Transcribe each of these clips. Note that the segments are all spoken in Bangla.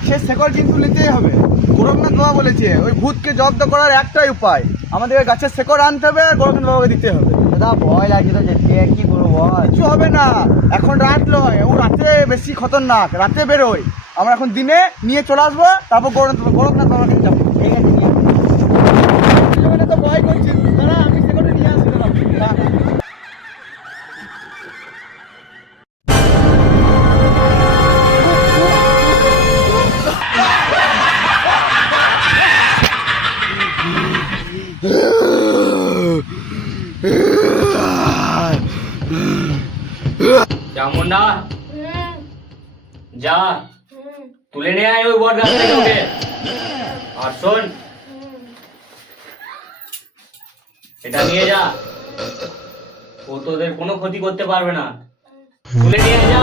গাছের শেকড় কিন্তু নিতেই হবে। গোরখনাথ বাবা বলেছে ওই ভূতকে জব্দ করার একটাই উপায়, আমাদের গাছের শেকড় আনতে হবে আর গোরখনাথ বাবাকে দিতে হবে। দাদা ভয় লাগছে তো যেতে, কি করবো বল? কিছু হবে না, এখন রাত নয়, ও রাতে বেশি খতরনাক, রাতে বেরোয়। আমরা এখন দিনে নিয়ে চলে আসবো, তারপর গোরখনাথ বাবাকে যাবো। ঠিক আছে ঠিক আছে। তো ভয় করছিস, দাঁড়া আমি শেকড়টা নিয়ে আসছি। যা মুন্ডা, যা তুলে নিয়ে আয় ওই বট গাছ থেকে ওকে। আর শোন, এটা নিয়ে যা, ও তোদের কোনো ক্ষতি করতে পারবে না। তুলে নিয়ে যা।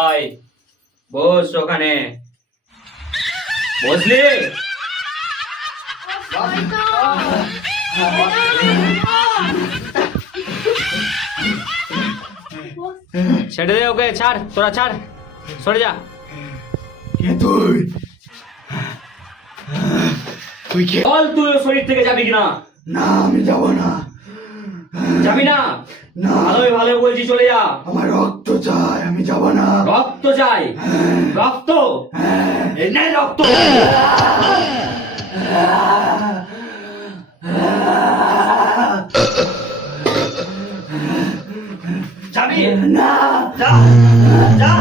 আয় বস ওখানে, বসলি? ছেড়ে দে ওকে, ছাড়, তোরা ছাড়, সরে যা। কে তুই? তুই কে? বল তুই ওর শরীর থেকে যাবি কিনা? না আমি যাব না। যাবি না? না ভালোই ভালো বলছি, চলে যা। আমার রক্ত চাই, আমি যাব না। রক্ত চাই? রক্ত? এই নে রক্ত। যাবি না যা, যা।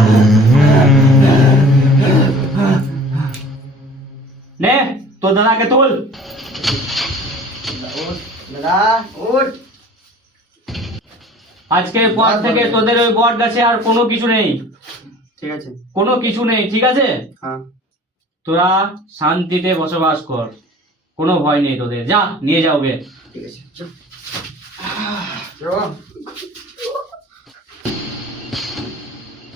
নে তোর দাদাকে তোল। দাদা উঠ। আজকের পর থেকে তোদের ওই বট গাছে আর কোনো কিছু নেই, ঠিক আছে। কোনো কিছু নেই, ঠিক আছে? হ্যাঁ তোরা শান্তিতে বসবাস কর, কোনো ভয় নেই তোদের। যা নিয়ে যাও গে। ঠিক আছে। চল।